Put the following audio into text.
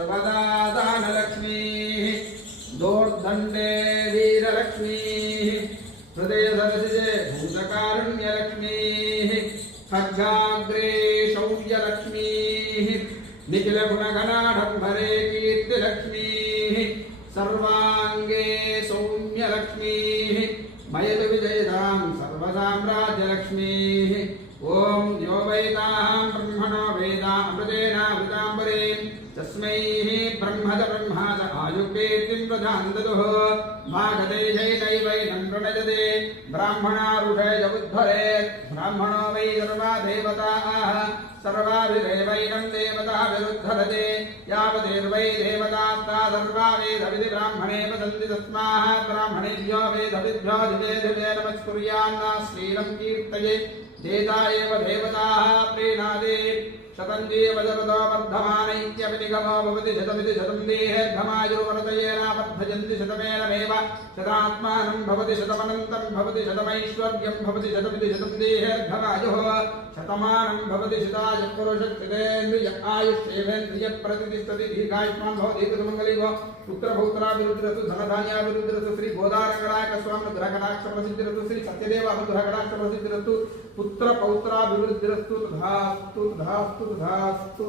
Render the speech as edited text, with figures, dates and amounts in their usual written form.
सर्वदा दानलक्ष्मीः दोर्दण्डे वीरलक्ष्मीः हृदय सरसिजे भूतकारुण्यलक्ष्मीः खड्गाग्रे शौर्यलक्ष्मीः निखिलगुणगणाढम्बरे कीर्तिलक्ष्मीः सर्वाङ्गे सौम्यलक्ष्मीः मयतु विजयतां सर्वसाम्राज्यलक्ष्मीः ॐ यो वैतां ब्रह्मणो वेदामृतेनामृताम्बरे तस्मै ब्रह्मद ब्रह्माद आयुकीर्तिं प्रदान् ददुः भागदेशैनैवैनं प्रणयते ब्राह्मणारुषय उद्धरेत् ब्राह्मणो वै सर्वा देवताः सर्वाभिदेवैनं देवताभिरुद्धरते यावदेर्वै देवतास्ता सर्वा वेदविधि ब्राह्मणे वदन्ति तस्मात् ब्राह्मणेभ्यो वेदविद्भ्यो दिवे दिवे नमस्कुर्यान्न श्रीलं कीर्तये देता एव देवताः प्रीणादे शतं देवजगतो वर्धमानैत्यभिनिगमो भवति शतमिति शतं देहेर्घमायुर्वरतयेन वर्धयन्ति शतमेनमेव शतात्मानं भवति शतमनन्तं भवति शतमैश्वर्यं भवति शतमिति शतं देहेर्घमायुः शतमानं भवति शतायुः पुरुषस्थितेन्द्रिय आयुष्येवेन्द्रियप्रतिष्ठति दीर्घायुष्मान् भवति कुतुमङ्गलिभो पुत्रपौत्राभिरुद्रस्तु धनधान्याभिरुद्रस्तु श्री गोदारङ्गरायकस्वामिनुग्रहकटाक्षप्रसिद्धिरस्तु श्री सत्यदेवानुग्रहकटाक्षप्रसिद्धिरस्तु पुत्रपौत्राभिवृद्धिरस्तु तथास्तु तथास्तु तथास्तु